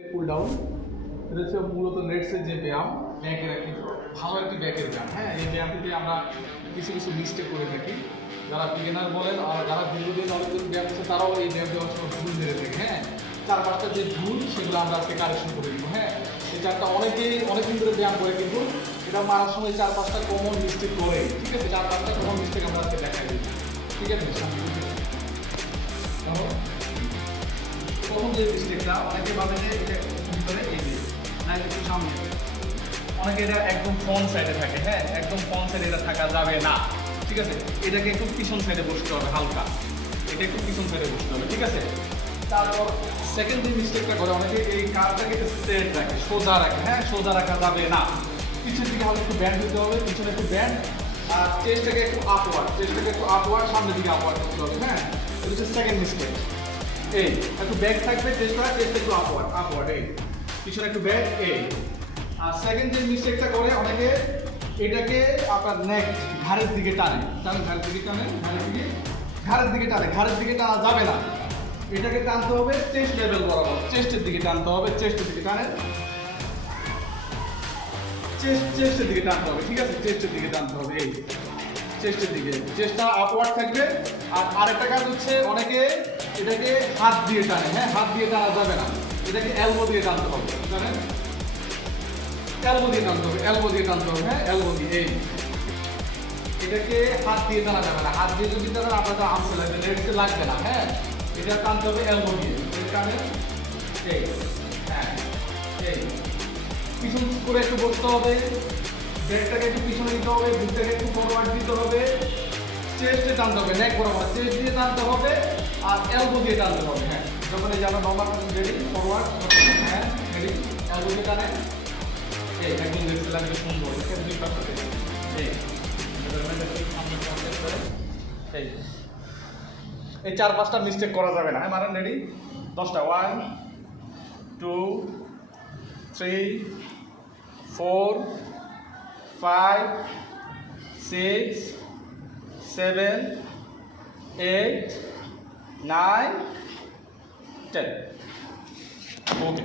Pull down এটা হচ্ছে মূলত লেটসের যে ব্যায়াম ব্যাকের একটি ভালো একটি ব্যাকের ব্যায়াম। হ্যাঁ, এই ব্যায়ামটিতে আমরা কিছু কিছু মিস্টেক করে থাকি। যারা বিগিনার বলেন আর যারা দীর্ঘদিন অনেকদিন ব্যায়াম করছে তারাও এই ব্যায়ামটি অনেক সময় ভুল মেরে থাকে। হ্যাঁ, 4-5টা যে ভুল সেগুলো আমরা আজকে কারেকশন করে দিব। হ্যাঁ, এই 4টা অনেকেই অনেকদিন ধরে ব্যায়াম করে কিন্তু এটা মারার সময় 4-5টা কমন মিস্টেক করে। ঠিক আছে, 4-5টা কমন মিস্টেক আমরা আজকে দেখাই দিই। ঠিক আছে, প্রথম যে মিস্টেকটা অনেকে ভাবে যে এটা ভিতরে এই যে না একটু সামনে, অনেকে এটা একদম ফ্রন্ট সাইডে থাকে। হ্যাঁ, একদম ফ্রন্ট সাইডে এটা থাকা যাবে না। ঠিক আছে, এটাকে একটু পিছন সাইডে বসতে হবে হালকা, এটা একটু পিছন সাইডে বসতে হবে। ঠিক আছে, তারপর সেকেন্ড যে মিস্টেকটা করে অনেকে এই কার্ডটাকে স্ট্রেট রাখে, সোজা রাখে। হ্যাঁ, সোজা রাখা যাবে না, পিছনের দিকে হালকা একটু ব্যান্ড দিতে হবে, পিছনে একটু ব্যান্ড, আর চেস্টটাকে একটু আপওয়ার্ড, সামনের দিকে আপওয়ার্ড করতে হবে। হ্যাঁ, এটা হচ্ছে সেকেন্ড মিস্টেক। এই একটু ব্যাক থাকবে, চেষ্টা একটু আপওয়ার্ড এই পিছনে একটু ব্যাক এই। আর সেকেন্ড যে মিস্টেকটা করে অনেকে এটাকে আপনার নেক ঘাড়ের দিকে টানে, ঘাড়ের দিকে টানে, ঘাড়ের দিকে টানা যাবে না। এটাকে টানতে হবে চেস্ট লেভেল বরাবর, চেস্টের দিকে টানতে হবে, চেস্টের দিকে টানেন, চেস্টের দিকে টানতে হবে। ঠিক আছে, চেস্টের দিকে টানতে হবে এই চেস্টের দিকে, চেস্টটা আপওয়ার্ড থাকবে। আর আরেকটা কাজ হচ্ছে অনেকে এটাকে হাত দিয়ে টানে। হ্যাঁ, হাত দিয়ে টানা যাবে না, এটাকে এলবো দিয়ে টানতে হবে। জানেন, এলবো দিয়ে টানতে হবে, হ্যাঁ, এলবো দিয়ে এই। এটাকে হাত দিয়ে টানা যাবে না, হাত দিয়ে যদি টানা আপনাদের আমসে লাগবে, লেটসে লাগবে না। হ্যাঁ, এটা টানতে হবে এলবো দিয়ে, টানে এই। হ্যাঁ, এই পিছন করে একটু বসতে হবে, ব্যাকটাকে একটু পিছনে দিতে হবে, বুকটাকে একটু ফরওয়ার্ড দিতে হবে, চেস্টে টানতে হবে, নেক বরাবর চেস্ট দিয়ে টানতে হবে, আর এলবো দিয়ে টানতে হবে। হ্যাঁ, যখন এই যে আমরা নর্মাল রেডি ফরওয়ার্ড, হ্যাঁ রেডি, এলবো দিয়ে টানেন এই একদম দেখতে লাগবে সুন্দর। দেখেন দুই পাশে এই এই 4-5টা মিস্টেক করা যাবে না। হ্যাঁ, মানে রেডি 10টা 1 2 3 4 5 6 7 8 9 10 ওকে।